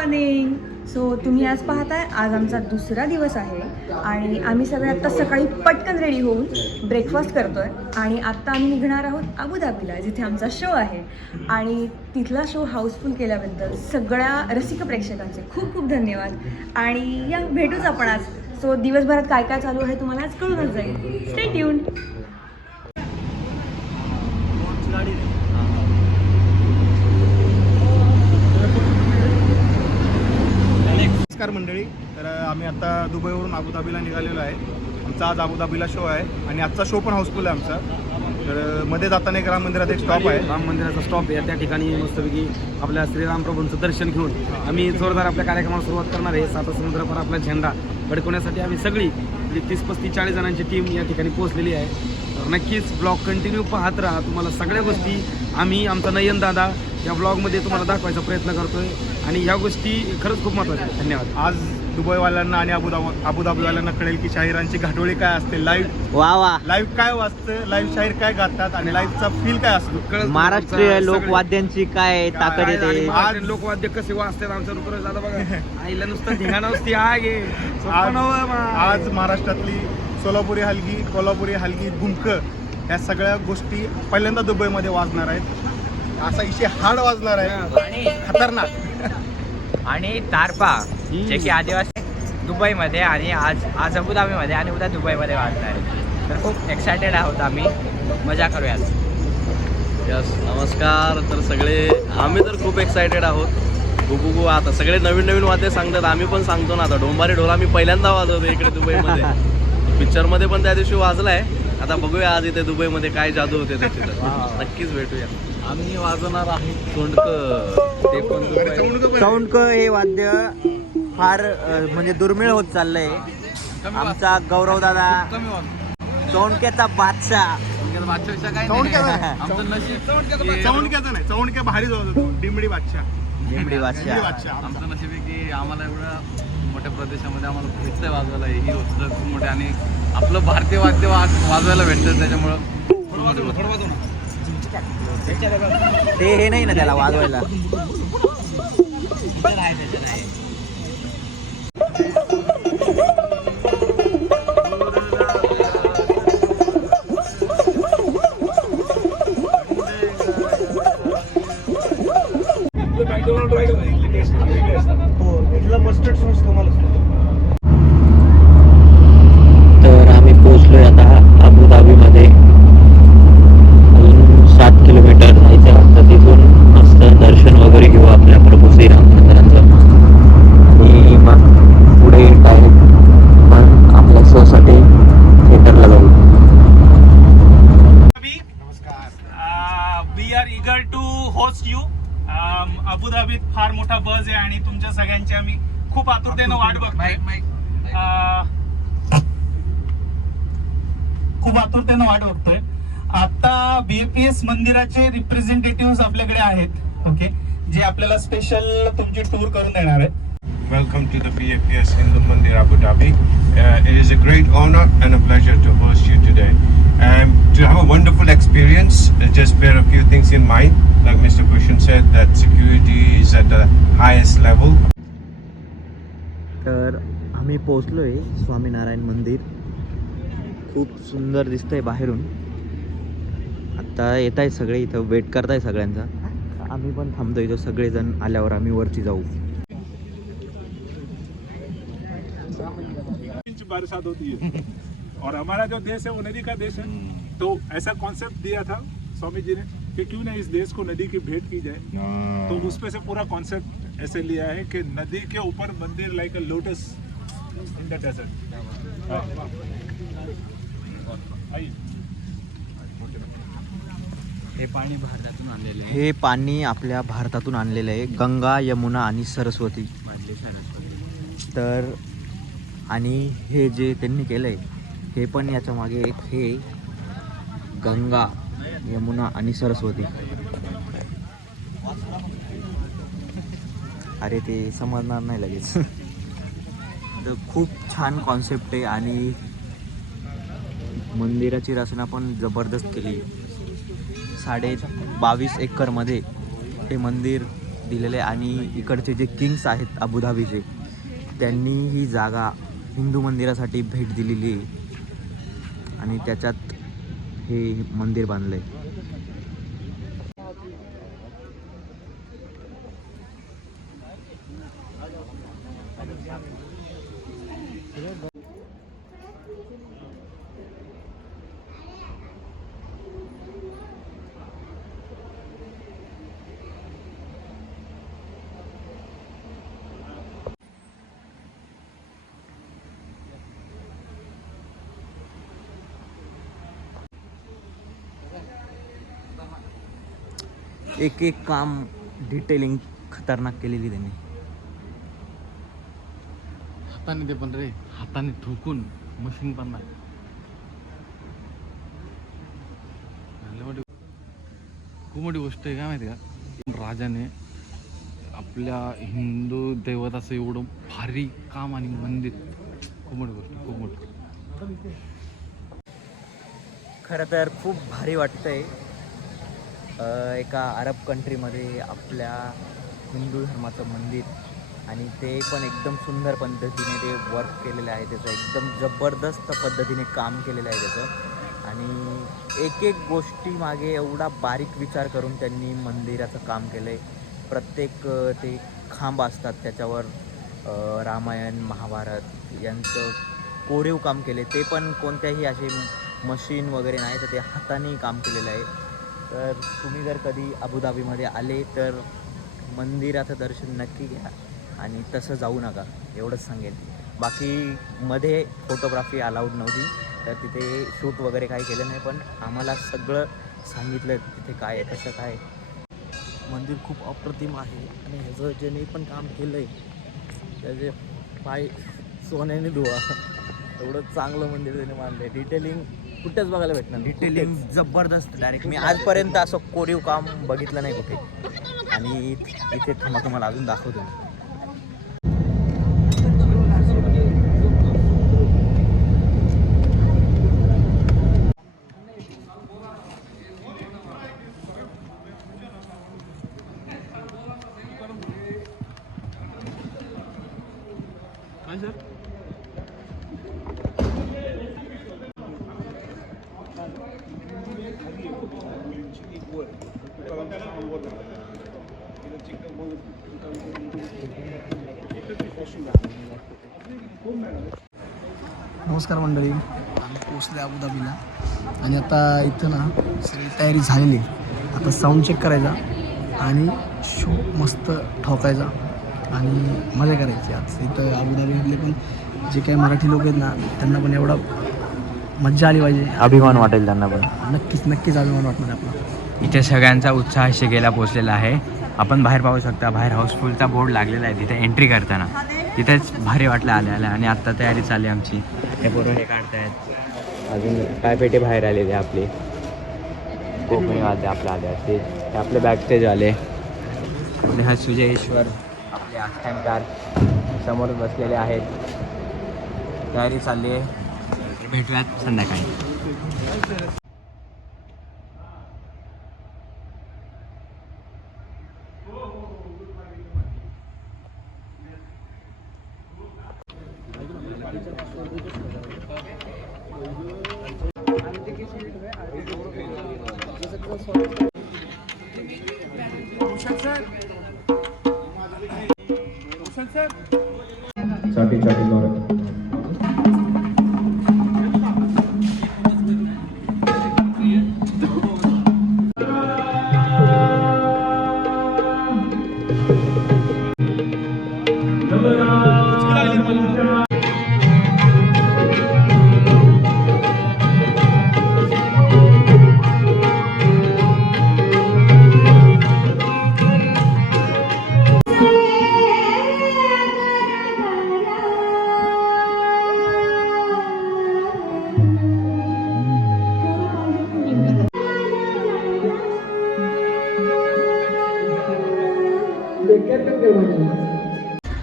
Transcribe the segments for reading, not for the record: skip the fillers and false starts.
Morning. So तुम्ही आज पाहताय, आज आमचा दुसरा दिवस आहे आणि आम्ही सगळे आत्ता सकाळी पटकन रेडी होऊन ब्रेकफास्ट करतोय आणि आत्ता आम्ही निघणार आहोत अबुधाबीला, जिथे आमचा शो आहे. आणि तिथला शो हाऊसफुल केल्याबद्दल सगळ्या रसिक प्रेक्षकांचे खूप खूप धन्यवाद. आणि या भेटूच आपण आज. सो दिवसभरात काय काय चालू आहे तुम्हाला आज कळूनच जाईल. Stay tuned. नमस्कार मंडळी. तर आम्ही आता दुबईवरून अबुधाबीला निघालेलो आहे. आमचा आज अबुधाबीला शो आहे आणि आजचा शो पण हाऊसफुल आहे आमचा. तर मध्ये जाताना एक राम मंदिरात एक स्टॉप आहे. राम मंदिराचा स्टॉप आहे. त्या ठिकाणी मस्तपैकी आपल्या श्रीराम प्रभूंचं दर्शन घेऊन आम्ही जोरदार आपल्या कार्यक्रमाला सुरुवात करणार आहे. साता समुद्रावर आपला झेंडा फडकवण्यासाठी आम्ही सगळी 30-35-40 जणांची टीम या ठिकाणी पोहोचलेली आहे. तर नक्कीच ब्लॉग कंटिन्यू पाहत राहा. तुम्हाला सगळ्या गोष्टी आम्ही आमचा नयन दादा या ब्लॉगमध्ये तुम्हाला दाखवायचा प्रयत्न करतोय आणि ह्या गोष्टी खरंच खूप महत्त्वाच्या आहेत. धन्यवाद. आज दुबईवाल्यांना आणि अबुधाबीवाल्यांना कळेल की शाहिरांची घाटोळी काय असते, लाईव्ह काय वाजतं, लाईव्ह शाहीर काय गातात आणि लाईव्हचा फील काय असतो, महाराष्ट्रीय लोकवाद्यांची काय ताकद येते. आज लोकवाद्य कसे वाजतात आमच्या रुपये दादा बघा. आईला नुसतं धिंगाणा असते. आज महाराष्ट्रातली सोलापुरी हलगी, कोल्हापुरी हलगी, घुमकं ह्या सगळ्या गोष्टी पहिल्यांदा दुबईमध्ये वाजणार आहेत. असा इशे हाड वाजणार आहे, खतरनाक. आणि तारपा जे की आदिवासी दुबईमध्ये आणि आज अबुधाबीमध्ये आणि उद्या दुबईमध्ये वाजणार आहे. तर खूप एक्सायटेड आहोत आम्ही. मजा करूयात. यस, नमस्कार. तर सगळे आम्ही तर खूप एक्सायटेड आहोत. गुगुगू आता सगळे नवीन नवीन वाद्य सांगतात, आम्ही पण सांगतो ना. आता डोंबारी ढोल आम्ही पहिल्यांदा वाजवतो इकडे दुबईमध्ये. पिक्चरमध्ये पण त्या दिवशी वाजलाय. आता बघूया आज इथे दुबईमध्ये काय जादू होते त्याची. तर नक्कीच भेटूया. आम्ही वाजवणार आहे चोंडकं. ते पण चौंडक हे वाद्य फार म्हणजे दुर्मिळ होत चाललंय. आमचा गौरव दादा चौंडक्याचा बादशाह. चौंडक्याचं नाही, चौंडक्या भारी वाजवतो. डिंबडी बादशाह. आमचं नशीब आहे की आम्हाला एवढं मोठ्या प्रदेशामध्ये आम्हाला भेटतंय वाजवायला. ही गोष्ट खूप मोठी आणि आपलं भारतीय वाद्य वाजवायला भेटतं त्याच्यामुळं ते हे नाही ना त्याला वाजवायला. तर आम्ही पोहोचलोय आता अबुधाबीमध्ये. अजून 7 किलोमीटर जायचं आहे. तिथून मस्त दर्शन वगैरे घेऊ आपल्या प्रभू श्रीरामचंद्रांचं आणि मग पुढे डायरेक्ट मग आपल्या शोसाठी थिएटरला जाऊ. We are eager to host you. अबुधाबीत फार मोठा बज आहे आणि तुमच्या सगळ्यांची आम्ही खूप आतुरतेनं वाट बघतोय. खूप आतुरतेनं वाट बघतोय. आता BFES मंदिराचे रिप्रेझेंटेटिव्ह आपल्याकडे आहेत, ओके, जे आपल्याला स्पेशल तुमची टूर करून देणार आहेत. Welcome to the BFES Hindu Mandir Abu Dhabi. It is a great honor and a pleasure to host you today. To have a wonderful experience, just bear a few things in mind. Like Mr. Bhushan said, that security is at the highest level. तर आम्ही पोहोचलोय स्वामीनारायण मंदिर. खूप सुंदर दिसतंय बाहेरून. आता येत आहे सगळे, इथं वेट करताय सगळ्यांचा. आम्ही पण थांबतो इथं. सगळेजण आल्यावर आम्ही वरती जाऊ. बरसात होती है और हमारा जो देश है वो नदी का देश है. तो ऐसा कॉन्सेप्ट दिया था स्वामी जी ने कि क्यों ना इस देश को नदी की भेंट की जाए. तो उस पे से पूरा कॉन्सेप्ट ऐसे लिया है कि नदी के ऊपर मंदिर like a lotus in the desert. हे पाणी आपल्या भारतातून आणलेलं आहे. गंगा, यमुना आणि सरस्वती. तर आणि हे जे त्यांनी केलंय हे पण याच्या मागे एक हे गंगा, यमुना आणि सरस्वती. अरे ते समजणार नाही लगेच. तर खूप छान कॉन्सेप्ट आहे आणि मंदिराची रचना पण जबरदस्त केली. 22.5 एकरमध्ये हे मंदिर दिलेलं आहे आणि इकडचे जे किंग्स आहेत अबुधाबीचे त्यांनी ही जागा हिंदू मंदिरासाठी भेट दिलेली आहे आणि त्याच्यात हे मंदिर बांधलं आहे. एक एक काम डिटेलिंग खतरनाक केलेली त्यांनी. हाताने ते पण रे, हाताने ठोकून मशीन पण नाही. खूप मोठी गोष्ट आहे, काय माहिती का, राजाने आपल्या हिंदू दैवताचं एवढं भारी काम आणि मंदिर, खूप मोठी गोष्ट, खूप मोठी. खरं तर खूप भारी वाटतंय एका अरब कंट्रीमध्ये आपल्या हिंदू धर्माचं मंदिर आणि ते पण एकदम सुंदर पद्धतीने ते वर्क केलेलं आहे. त्याचं एकदम जबरदस्त पद्धतीने काम केलेलं आहे त्याचं आणि एक एक गोष्टी मागे एवढा बारीक विचार करून त्यांनी मंदिराचं काम केलं आहे. प्रत्येक ते खांब असतात त्याच्यावर रामायण महाभारत यांचं कोरीव काम केले. ते पण कोणत्याही असे मशीन वगैरे नाही, तर ते हाताने काम केलेलं आहे. तर तुम्ही जर कधी अबुधाबीमध्ये आले तर मंदिराचं दर्शन नक्की घ्या आणि तसं जाऊ नका, एवढंच सांगेन. बाकी मध्ये फोटोग्राफी अलाउड नव्हती, तर तिथे शूट वगैरे काही केलं नाही, पण आम्हाला सगळं सांगितलं तिथे काय आहे कसं काय. मंदिर खूप अप्रतिम आहे आणि ह्याचं ज्याने पण काम केलं आहे त्याचे पाय सोन्याने धुवा, एवढं चांगलं मंदिर त्याने बांधलं आहे. डिटेलिंग कुठेच बघायला भेटणार, डिटेलिंग जबरदस्त. डायरेक्ट मी आजपर्यंत असं कोरीव काम बघितलं नाही कुठे आणि इथे थांबा तुम्हाला अजून दाखवतो. नमस्कार मंडळी, आम्ही पोचले अबुधाबीला आणि आता इथं ना सगळी तयारी झालेली आहे. आता साऊंड चेक करायचा आणि शो मस्त ठोकायचा आणि मजा करायची. आज इथं अबुधाबीमधले पण जे काही मराठी लोक आहेत ना त्यांना पण एवढा मज्जा आली पाहिजे, अभिमान वाटेल त्यांना पण. नक्कीच अभिमान वाटणार आपला. इथे सगळ्यांचा उत्साह शिकेला पोचलेला आहे. आपण बाहेर पाहू शकता, बाहेर हाऊसफुलचा बोर्ड लागलेला आहे तिथे एंट्री करताना. तिथेच भारी वाटलं आल्या आणि आत्ता तयारी चालली आमची. हे बरोबर हे काढतायत. अजून काय पेटे बाहेर आलेले आपले कोकणी वाद्य आपल्या आले ते आपले बॅक स्टेज आले आणि हा सुजयेश्वर आपले आख्यानकार समोर बसलेले आहेत. तयारी चालली आहे, भेटूयात संध्याकाळी.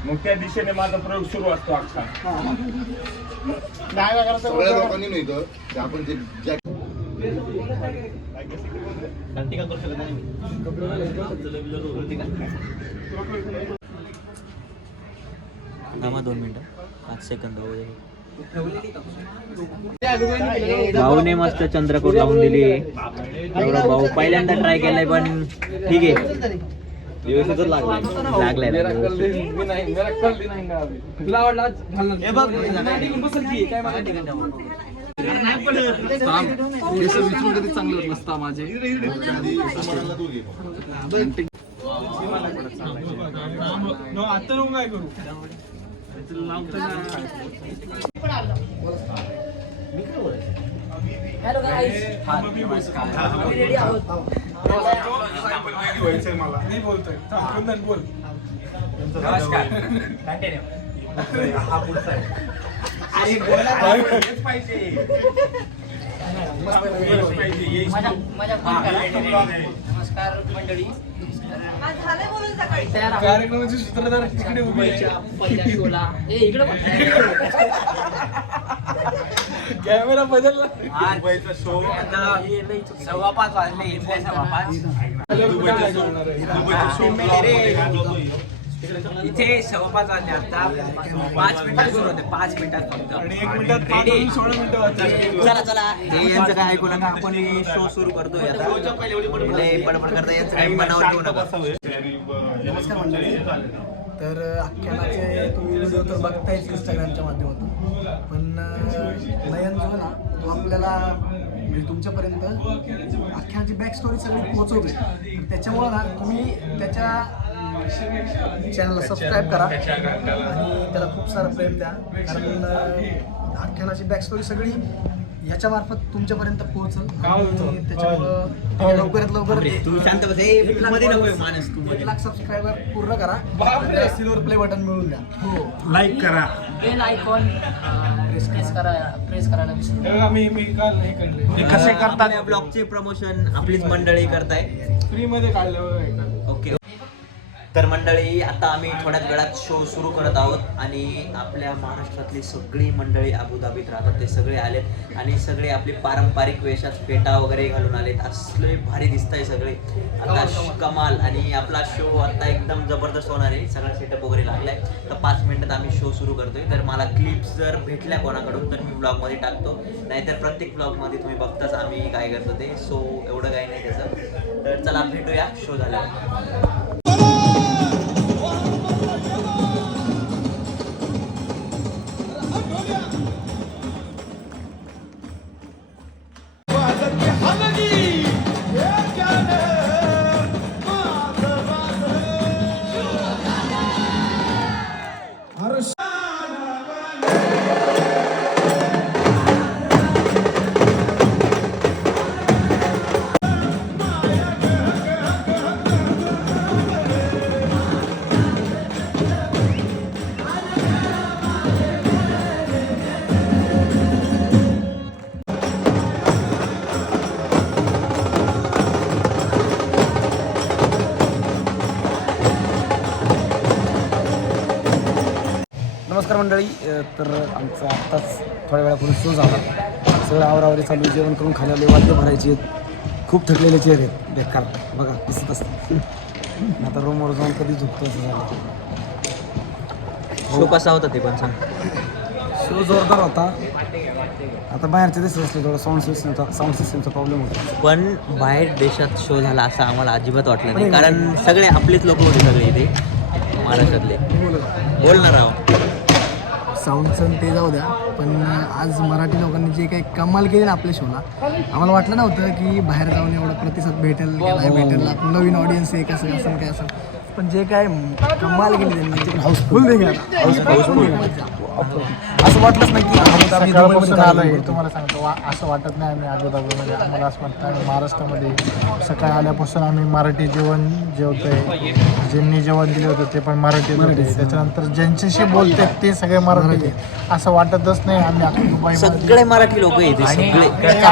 मग त्या दिशेने माझा प्रयोग सुरू असतो अख्खा. सगळ्या लोकांनी नाही तर आपण जे थांबा 2 मिनिटं 5 सेकंद भाऊने मस्त चंद्रकोर लावून दिली. एवढा भाऊ पहिल्यांदा ट्राय केलाय पण ठीक आहे, व्यवस्थितच लागलाय. चांगलं नसता माझे. हॅलो गाईस, आम्ही रेडी आहोत. मला नाही बोलतोय, कुंदन बोल. नमस्कार. हा पुढचा आहे. अरे बोला पाहिजे. नमस्कार मंडळी. कार्यक्रमाचे सूत्रधार तिकडे उभे आहे. कॅमेरा बदलला. दुबईचा शो आता 5:15 वाजले. इथले 5:15. इथे 5:15 वाजले. आता 5 मिनिटात सुरू होते. 5 मिनिटात फक्त. आणि 1 मिनिटात 16 मिनिटं वाजतात. चला चला, हे यांचं काय ऐकू नका. आपण शो सुरू करतोय आता. बडबड करता यांचं काही मनावर घेऊ नका. नमस्कार मंडळी. तर आख्यानाचे तुम्ही व्हिडिओ तर बघतायच इंस्टाग्रामच्या माध्यमातून, पण नयन जो ना तो आपल्याला म्हणजे तुमच्यापर्यंत आख्यानाची बॅक स्टोरी सगळी पोहोचवते. त्याच्यामुळं ना तुम्ही त्याच्या चॅनलला सबस्क्राईब करा आणि त्याला खूप सारं प्रेम द्या, कारण आख्यानाची बॅक स्टोरी सगळी याच्या मार्फत तुमच्यापर्यंत पोहोचल. आणि त्याच्यामुळं तुम्ही लवकरात लवकर तू शांत बस. मध्ये नको माणूस. 1 लाख सबस्क्रायबर पूर्ण करा. सिल्वर प्ले बटन मिळून द्या. हो, लाईक करा. बेल आयकॉन प्रेस करायला विसरू नका. मी काल हे काढले. हे कसे करतात ब्लॉगचे प्रमोशन आपलीच मंडळी करताय. फ्री मध्ये काढले. ओके. तर मंडळी, आता आम्ही थोड्याच वेळात शो सुरू करत आहोत आणि आपल्या महाराष्ट्रातली सगळी मंडळी अबुधाबीत राहतात. ते सगळे आलेत आणि सगळे आपले पारंपरिक वेशात फेटा वगैरे घालून आलेत. असले भारी दिसताय सगळे. आता कमाल. आणि आपला शो आता एकदम जबरदस्त होणार आहे. सगळा सेटअप वगैरे लागलाय. तर 5 मिनिटात आम्ही शो सुरू करतोय. तर मला क्लिप्स जर भेटल्या कोणाकडून तर मी ब्लॉगमध्ये टाकतो, नाहीतर प्रत्येक ब्लॉगमध्ये तुम्ही बघताच आम्ही काय करतो ते. सो एवढं काही नाही त्याचं. तर चला भेटूया शो झाल्यावर. नमस्कार मंडळी. तर आमचा आत्ताच थोड्या वेळापूर्वी शो झाला. सगळं आवरावरी चालू, जेवण करून खाण्याले वाद्य भरायची आहेत. खूप थकलेले चेहरे आहेत बेकार. बघा दिसत असतं. आता रूमवर जाऊन कधी झोपतो असं झालं. शो कसा होता ते पण सांग. शो जोरदार होता. आता बाहेरचे दिसत असले थोडं साऊंड सिस्टमचा प्रॉब्लेम होता. पण बाहेर देशात शो झाला असं आम्हाला अजिबात वाटलं नाही, कारण सगळे आपलेच लोक होते सगळे इथे महाराष्ट्रातले. बोलणार आहोत. साऊंडचं ते जाऊ द्या, पण आज मराठी लोकांनी जे काही कमाल केली ना आपल्या शोला, आम्हाला वाटलं नव्हतं की बाहेर जाऊन एवढा प्रतिसाद भेटेल, नाही भेटेल, नवीन ऑडियन्स आहे, कसं असं काय असं. पण जे काय कमाल केली त्यांनी, हाऊसफुल असं वाटलंच नाही की सकाळपासून आलोय. तुम्हाला सांगतो असं वाटत नाही आम्ही अबुधाबीमध्ये. आम्हाला असं वाटतं आम्ही महाराष्ट्रामध्ये सकाळी आल्यापासून आम्ही मराठी जेवण जेवतोय. ज्यांनी जेवण दिले होते ते पण मराठी होते. त्याच्यानंतर ज्यांच्याशी बोलतात ते सगळे मराठी. असं वाटतच नाही आम्ही आता दुबई सगळे मराठी लोक येते. सगळे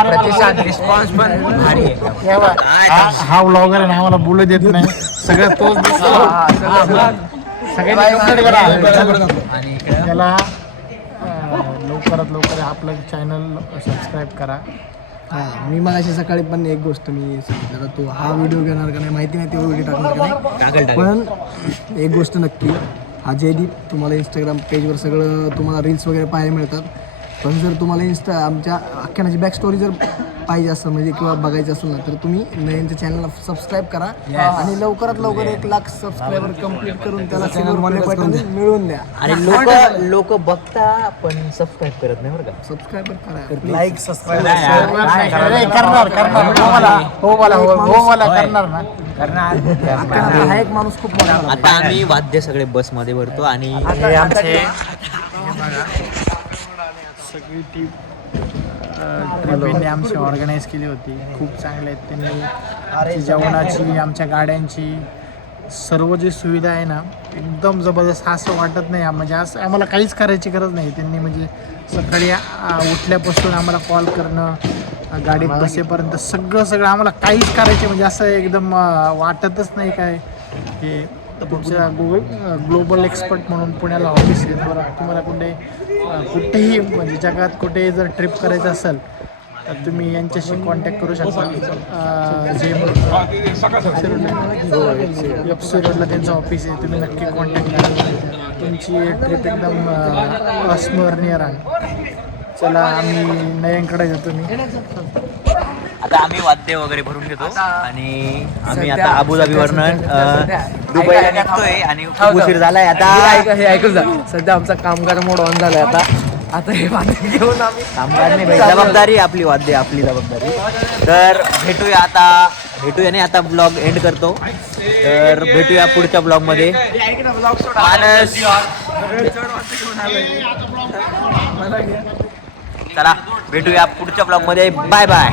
प्रतिसाद रिस्पॉन्स पण भारी आहे. हा व्लॉगर आहे ना, आम्हाला बोलू देत नाही. सगळं तोच दिसतो. सगळ्यांनी त्याला लवकरात लवकर आपलं चॅनल सबस्क्राईब करा हां मी मगाशी सकाळी पण एक गोष्ट मी सांगितलं तो हा व्हिडिओ घेणार का नाही माहिती नाही, तो व्हिडिओ टाकणार का नाही, पण एक गोष्ट नक्की, हा जयदीप तुम्हाला इंस्टाग्राम पेजवर सगळं तुम्हाला रील्स वगैरे पाहायला मिळतात. पण जर तुम्हाला आमच्या अख्ख्या माझी बॅक स्टोरी जर पाहिजे असेल म्हणजे किंवा बघायचं असेल ना, तर तुम्ही नयनच्या चॅनलला सबस्क्राईब करा आणि लवकरात लवकर 1,00,000 सबस्क्रायबर कंप्लीट करून त्याला सिल्वर प्ले बटन मिळवून द्या. आणि लोक बघता पण सबस्क्राईब करत नाही बरं का. सबस्क्राईबर करा, लाईक सबस्क्राईब हा एक माणूस खूप मोठा झाला. आता आम्ही वाद्य सगळे बसमध्ये भरतो आणि सगळी टीम ट्रिपने आमची ऑर्गनाईज केली होती. खूप चांगले आहेत त्यांनी, जेवणाची आमच्या गाड्यांची सर्व जी सुविधा आहे ना एकदम जबरदस्त. असं वाटत नाही म्हणजे असं आम्हाला काहीच करायची गरज नाही. त्यांनी म्हणजे सकाळी उठल्यापासून आम्हाला कॉल करणं, गाडीत बसेपर्यंत सगळं आम्हाला काहीच करायचे म्हणजे असं एकदम वाटतच नाही काय. हे तुमच्या ग्लोबल एक्सपर्ट म्हणून पुण्याला ऑफिस आहे. तुम्हाला कुठेही म्हणजे जगात कुठेही जर ट्रिप करायचं असेल तर तुम्ही यांच्याशी कॉन्टॅक्ट करू शकता. जे एफसी रोडला त्यांचं ऑफिस आहे, तुम्ही नक्की कॉन्टॅक्ट करा. तुमची ट्रिप एकदम अस्मरणीय राहील. चला आम्ही नयनकडे जातो. आता आम्ही वाद्य वगैरे भरून घेतो आणि आम्ही आता अबुधाबीवरनं दुबईला निघतोय आणि खूप उशीर झालाय. आता हे ऐकून जा, सध्या आमचा कामगार मोड ऑन झालाय. आता हे वाद्य घेऊन आम्ही कामगार नाही, जबाबदारी आपली, वाद्य आपली जबाबदारी. तर भेटूया नाही आता ब्लॉग एंड करतो. तर भेटूया पुढच्या ब्लॉगमध्ये. चला भेटूया पुढच्या ब्लॉगमध्ये. Bye bye.